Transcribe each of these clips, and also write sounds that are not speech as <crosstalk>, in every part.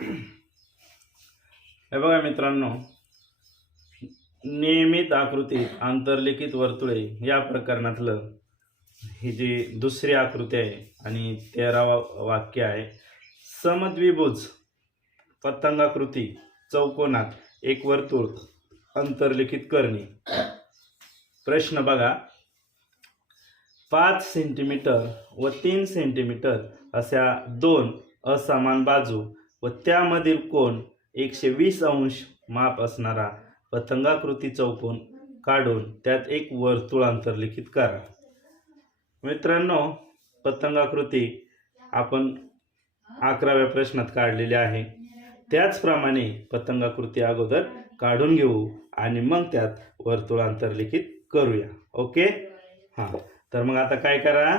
हे बघा मित्रांनो नियमित आकृती आंतरलिखित वर्तुळे या प्रकरणातलं ही जी दुसरी आकृती आहे आणि तेरावा वाक्य आहे समद्विभुज पतंगाकृती चौकोनात एक वर्तुळ अंतर्लिखित करणे. प्रश्न बघा पाच सेंटीमीटर व तीन सेंटीमीटर अशा दोन असमान बाजू व त्यामधील कोण एकशे वीस अंश माप असणारा पतंगाकृती चौकोन काढून त्यात एक वर्तुळ अंतर्लिखित करा. मित्रांनो पतंगाकृती आपण अकराव्या प्रश्नात काढलेली आहे. त्याचप्रमाणे पतंगाकृती अगोदर काढून घेऊ आणि मग त्यात वर्तुळ अंतर्लिखित करूया. ओके? हां. तर मग आता काय करा?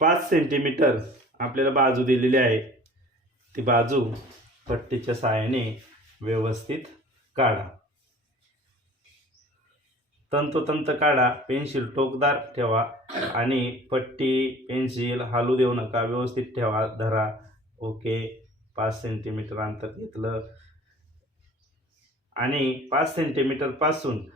पाच सेंटीमीटर आपल्याला बाजू दिलेली आहे. ती बाजू पट्टीच्या साहाय्याने व्यवस्थित काढा. तंतोतंत काढा पेन्सिल टोकदार ठेवा आणि पट्टी पेन्सिल हालू देऊ नका व्यवस्थित ठेवा धरा. ओके पाच सेंटीमीटर अंतर घेतलं. आणि पाच सेंटीमीटरपासून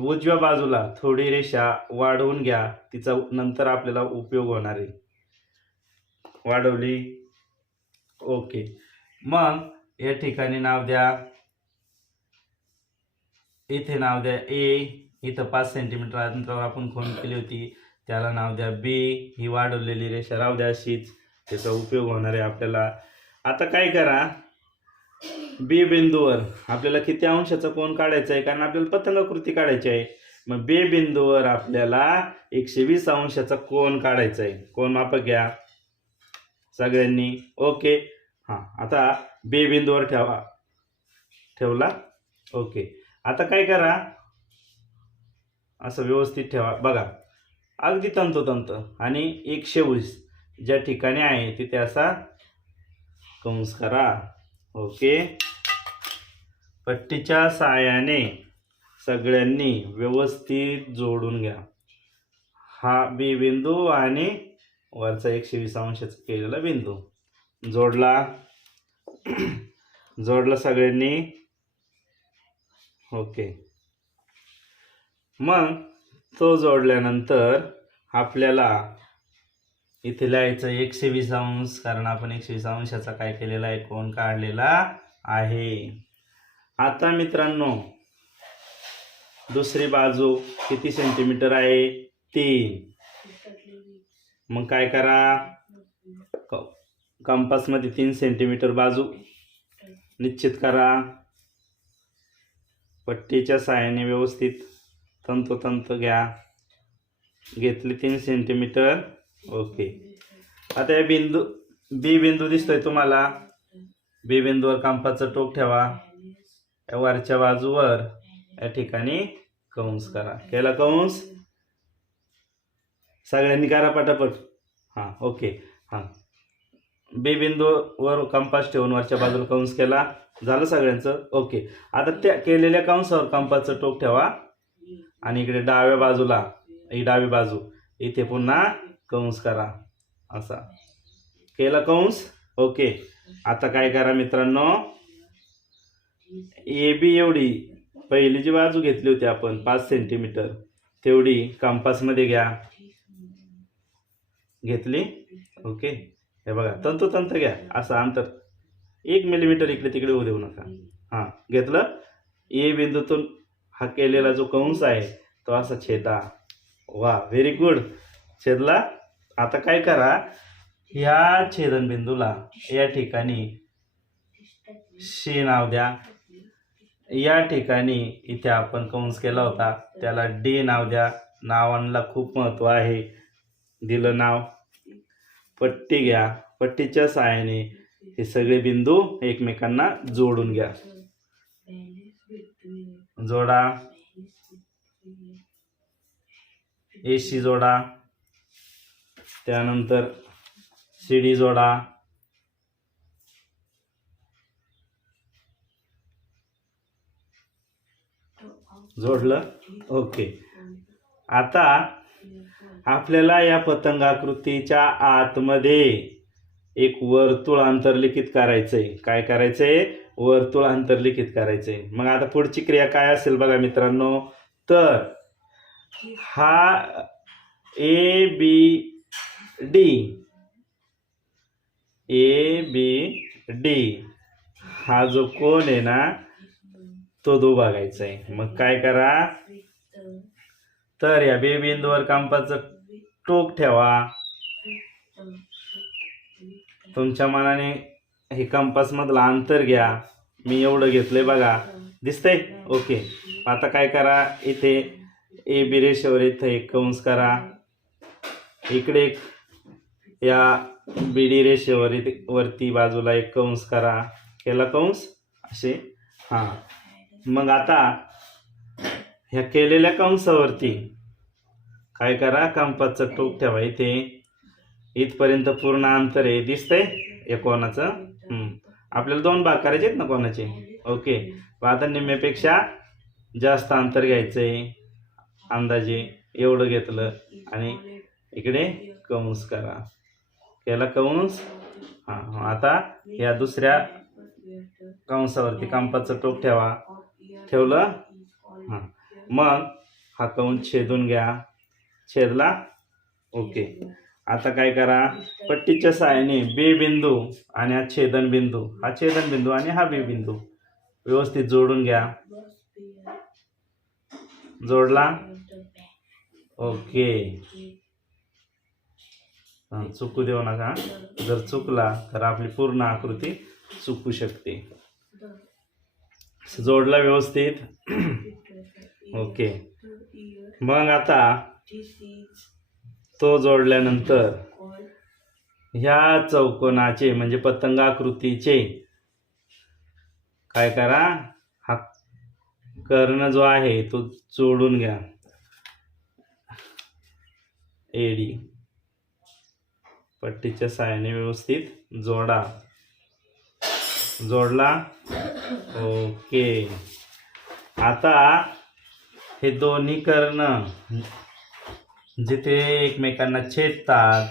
उजव्या बाजूला थोडी रेषा वाढवून घ्या तिचा नंतर आपल्याला उपयोग होणार आहे. वाढवली. ओके. मग या ठिकाणी नाव द्या. इथे नाव द्या ए इथं पाच सेंटीमीटर अंतरावर आपण खूण केली होती. त्याला नाव द्या बी ही वाढवलेली रेषा राव द्या अशीच. त्याचा उपयोग होणार आहे आपल्याला. आता काय करा? बी बिंदूवर आपल्याला किती अंशाचा कोण काढायचा आहे? कारण आपल्याला पतंगाकृती काढायची आहे. मग बी बिंदूवर आपल्याला एकशे वीस अंशाचा कोण काढायचा आहे. कोण मापक घ्या. सगळ्यांनी. ओके. हां आता बे बिंदूवर ठेवा. ठेवला? ओके. आता काय करा? असं व्यवस्थित ठेवा. बघा. अगदी तंतोतंत. आणि एकशे वीस ज्या ठिकाणी आहे तिथे असा कंस करा. ओके. पट्टीच्या साहाय्याने सगळ्यांनी व्यवस्थित जोडून घ्या. हा बी बिंदू आणि वरचा एकशे वीस अंशाचा केलेला बिंदू. जोडला. <clears throat> जोडला सगळ्यांनी. ओके. मग तो जोडल्यानंतर आपल्याला इथे लिहायचं एकशे वीस अंश कारण आपण एकशे वीस अंशाचा काय केलेला आहे? कोण काढलेला आहे? आता मित्रांनो दुसरी बाजू किती सेंटीमीटर आहे? तीन. मग काय करा? क- कंपासमध्ये तीन सेंटीमीटर बाजू निश्चित करा. पट्टीच्या साहाय्याने व्यवस्थित तंतोतंत घ्या. घेतली तीन सेंटीमीटर ओके. आता या बिंदू बी बिंदू दिसतोय तुम्हाला. बी बिंदूवर कांपाचं टोक ठेवा. या वरच्या बाजूवर या ठिकाणी कंस करा. केला कंस? सगळ्यांनी करा पटापट. हां ओके हां. बेबिंदूवर कंपास ठेवून वरच्या बाजूला कंस केला. झालं सगळ्यांचं? ओके आता त्या केलेल्या कंसावर कंपासचं टोक ठेवा. आणि इकडे डाव्या बाजूला ही डावी बाजू इथे पुन्हा कंस करा. असा. केला कंस? ओके आता काय करा मित्रांनो? ए बी एवढी पहिली जी बाजू घेतली होती आपण पाच सेंटीमीटर तेवढी कंपासमध्ये घ्या. घेतली. ओके. हे बघा तंतोतंत घ्या असं अंतर. एक मिलीमीटर इकडे तिकडे होऊ देऊ नका. हां घेतलं? ए बिंदूतून हा केलेला जो कंस आहे तो असा छेदा. वा व्हेरी गुड छेदला? आता काय करा? ह्या छेदनबिंदूला या ठिकाणी शी नाव द्या. या ठिकाणी इथे आपण कंस केला होता त्याला डी नाव द्या. नावांना खूप महत्त्व आहे. दिलं नाव. पट्टी घ्या. पट्टीच्या सहाय्याने हे सगळे बिंदू एकमेकांना जोडून घ्या. जोडा. एसी जोडा. त्यानंतर शिडी जोडा. जोडलं? ओके. आता आपल्याला या पतंगाकृतीच्या आतमध्ये एक वर्तुळ अंतर्लिखित करायचंय. काय करायचंय? वर्तुळ अंतर्लिखित करायचंय. मग आता पुढची क्रिया काय असेल बघा मित्रांनो? तर हा A B D A B D हा जो कोण आहे ना तो दो बघायचा आहे मग काय करा? तर या बेबिंदूवर कांपाचं टोक ठेवा. तुमच्या मनाने हे कंपास मधलं अंतर घ्या. मी एवढं घेतलंय बघा. दिसतंय? ओके. आता काय करा इथे ए बी रेषेवर इथं एक कंस करा. इकडे एक या बी डी रेषेवर इथे वरती बाजूला एक कंस करा. केला कंस? असे? हां. मग आता ह्या केलेल्या कंसावरती. काय करा कंपाचं टोक ठेवा इथे. इथपर्यंत पूर्ण अंतर आहे. दिसतंय? या कोणाचं? आपल्याला दोन भाग करायचे आहेत ना कोणाचे? ओके. आता निम्म्यापेक्षा जास्त अंतर घ्यायचंय. अंदाजे एवढं घेतलं. आणि इकडे कंस करा. केला कंस? हां आता या दुसऱ्या कंसावरती कंपाचं टोक ठेवा. ठेवलं? हां. मग हा कंस छेदून घ्या. छेदला? ओके. आता काय करा? पट्टीच्या सहाय्याने बे बिंदू आणि हा छेदन बिंदू. हा छेदन बिंदू आणि हा बे बिंदू. व्यवस्थित जोडून घ्या. जोडला? ओके. चुकू देऊ नका. जर चुकला तर आपली पूर्ण आकृती चुकू शकते. जोडला व्यवस्थित. ओके. मग आता तो जोडल्यानंतर ह्या चौकोनाचे म्हणजे पतंगाकृतीचे काय करा? हा कर्ण जो आहे तो जोडून घ्या. एडी. पट्टीच्या साहाय्याने व्यवस्थित जोडा. जोडला. ओके. आता हे दोन्ही कर्ण जिथे एकमेकांना छेदतात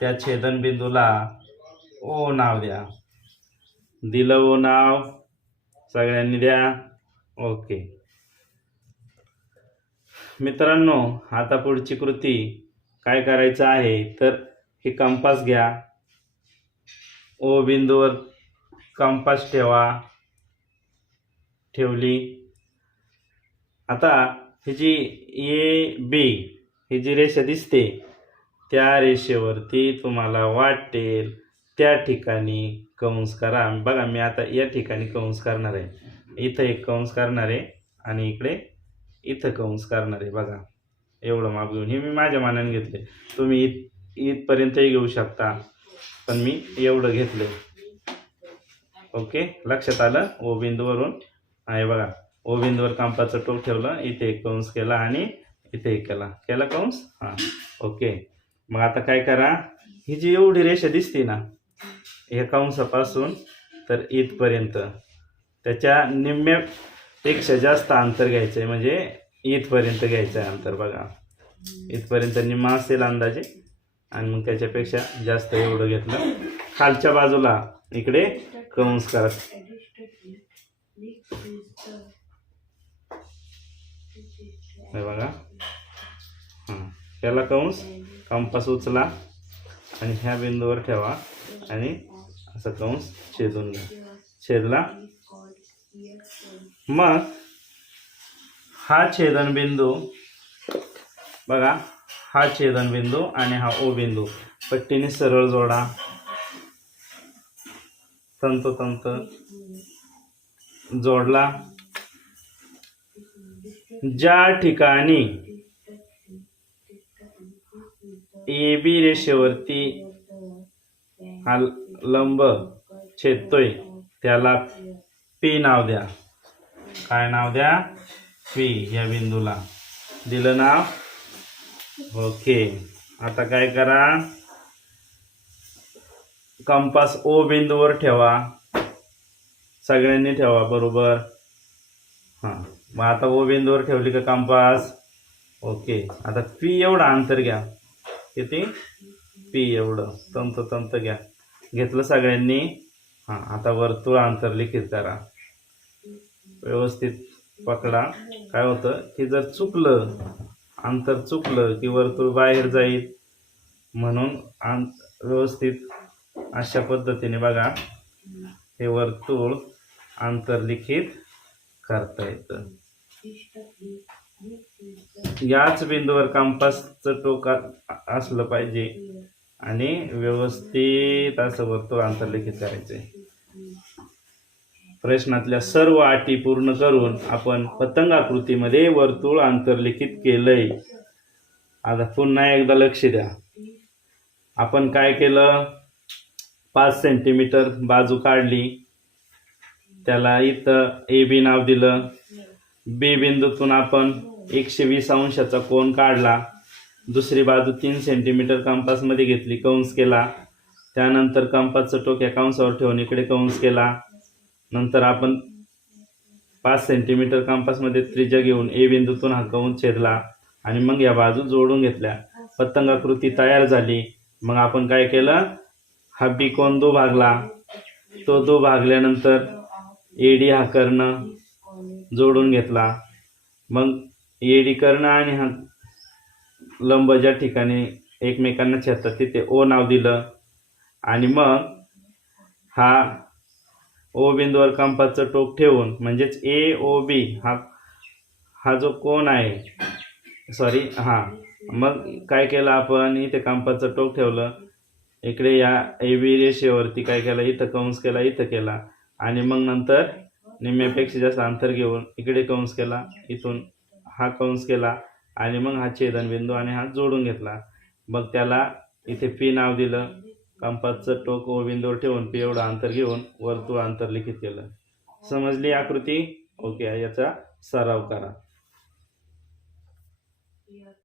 त्या छेदनबिंदूला ओ नाव द्या. दिलं ओ नाव सगळ्यांनी द्या. ओके. मित्रांनो आता पुढची कृती काय करायचं आहे तर हे कंपास घ्या. ओ बिंदूवर कंपास ठेवा. ठेवली. आता ही जी ए बी ही जी रेषा दिसते त्या रेषेवरती तुम्हाला वाटेल त्या ठिकाणी कंस करा बघा मी आता या ठिकाणी कंस करणार आहे. इथं एक कंस करणार आहे आणि इकडे इथं कंस करणार आहे. बघा एवढं माप घेऊन. हे मी माझ्या मानाने घेतले. तुम्ही इत इथपर्यंतही घेऊ शकता पण मी एवढं घेतलं ओके? लक्षात आलं? ओ बिंदूवरून? आहे बघा. ओविंदवर कांपाचं टोक ठेवलं इथे एक कंस केला आणि इथे एक केला. केला कंस? हां. ओके. मग आता काय करा? ही जी एवढी रेषा दिसते ना ह्या कंसापासून तर इथपर्यंत त्याच्या निम्म्यापेक्षा जास्त अंतर घ्यायचं आहे म्हणजे इथपर्यंत घ्यायचं आहे अंतर बघा. इथपर्यंत निम्मा असेल अंदाजे. आणि मग त्याच्यापेक्षा जास्त एवढं घेतलं. खालच्या बाजूला इकडे कंस करा. याला त्याला कंस कंपास उचला आणि ह्या बिंदूवर ठेवा आणि असं कंस छेदून घ्या. छेदला. मग हा छेदन बिंदू बघा हा छेदन बिंदू आणि हा ओ बिंदू. पट्टीने सरळ जोडा. तंतोतंत जोडला. ज्या ठिकाणी ए बी रेषेवरती हा लंब छेदतोय. त्याला पी नाव द्या. काय नाव द्या? पी या बिंदूला. दिलं नाव? ओके. आता काय करा? कंपास ओ बिंदूवर ठेवा. सगळ्यांनी ठेवा बरोबर? हां. मग आता ओ बिंदूवर ठेवली का कंपास? ओके. आता पी एवढा अंतर घ्या. किती? पी एवढं. तंत तंत घ्या. घेतलं सगळ्यांनी? हां आता वर्तुळ आंतरलिखित करा. व्यवस्थित पकडा. काय होतं की जर चुकलं अंतर चुकलं की वर्तुळ बाहेर जाईल. म्हणून आं व्यवस्थित अशा पद्धतीने बघा. हे वर्तुळ आंतरलिखित करता येतं. याच बिंदूवर कंपासचं टोक असलं पाहिजे. आणि व्यवस्थित असं वर्तुळ अंतर्लिखित करायचंय. प्रश्नातल्या सर्व अटी पूर्ण करून आपण पतंगाकृतीमध्ये वर्तुळ आंतरलिखित केलंय. आता पुन्हा एकदा लक्ष द्या. आपण काय केलं? पाच सेंटीमीटर बाजू काढली. त्याला इथं ए बी नाव दिलं. बी बिंदूतून आपण एकशे वीस अंशाचा कोन काढला. दुसरी बाजू तीन सेंटीमीटर कंपासमध्ये घेतली कंस केला. त्यानंतर कंपासचं टोक या कंसावर ठेवून इकडे कंस केला. नंतर आपण पाच सेंटीमीटर कंपासमध्ये त्रिज्या घेऊन ए बिंदूतून हा छेदला आणि मग या बाजू जोडून घेतल्या. पतंगाकृती तयार झाली. मग आपण काय केलं? हा बी कोण दो भागला. तो दो भागल्यानंतर एडी हा कर्ण जोडून घेतला. मग येडी कर्ण आणि हा लंब ज्या ठिकाणी एकमेकांना छेदतात तिथे ओ नाव दिलं. आणि मग हा ओ बिंदूवर कंपासचं टोक ठेवून म्हणजेच ए ओ बी हा हा जो कोण आहे सॉरी हां मग काय केलं आपण? इथे कंपासचं टोक ठेवलं. इकडे या ए बी रेषेवरती काय केलं? इथं कंस केला इथं केला. आणि मग नंतर निम्म्यापेक्षा जास्त अंतर घेऊन इकडे कंस केला इथून हा कंस केला आणि मग हा छेदनबिंदू आणि हा जोडून घेतला. मग त्याला इथे पी नाव दिलं. कंपासचं टोक ओ बिंदूवर ठेवून पी एवढं अंतर घेऊन वर्तुळ अंतर्लिखित केलं. समजली आकृती? ओके याचा सराव करा.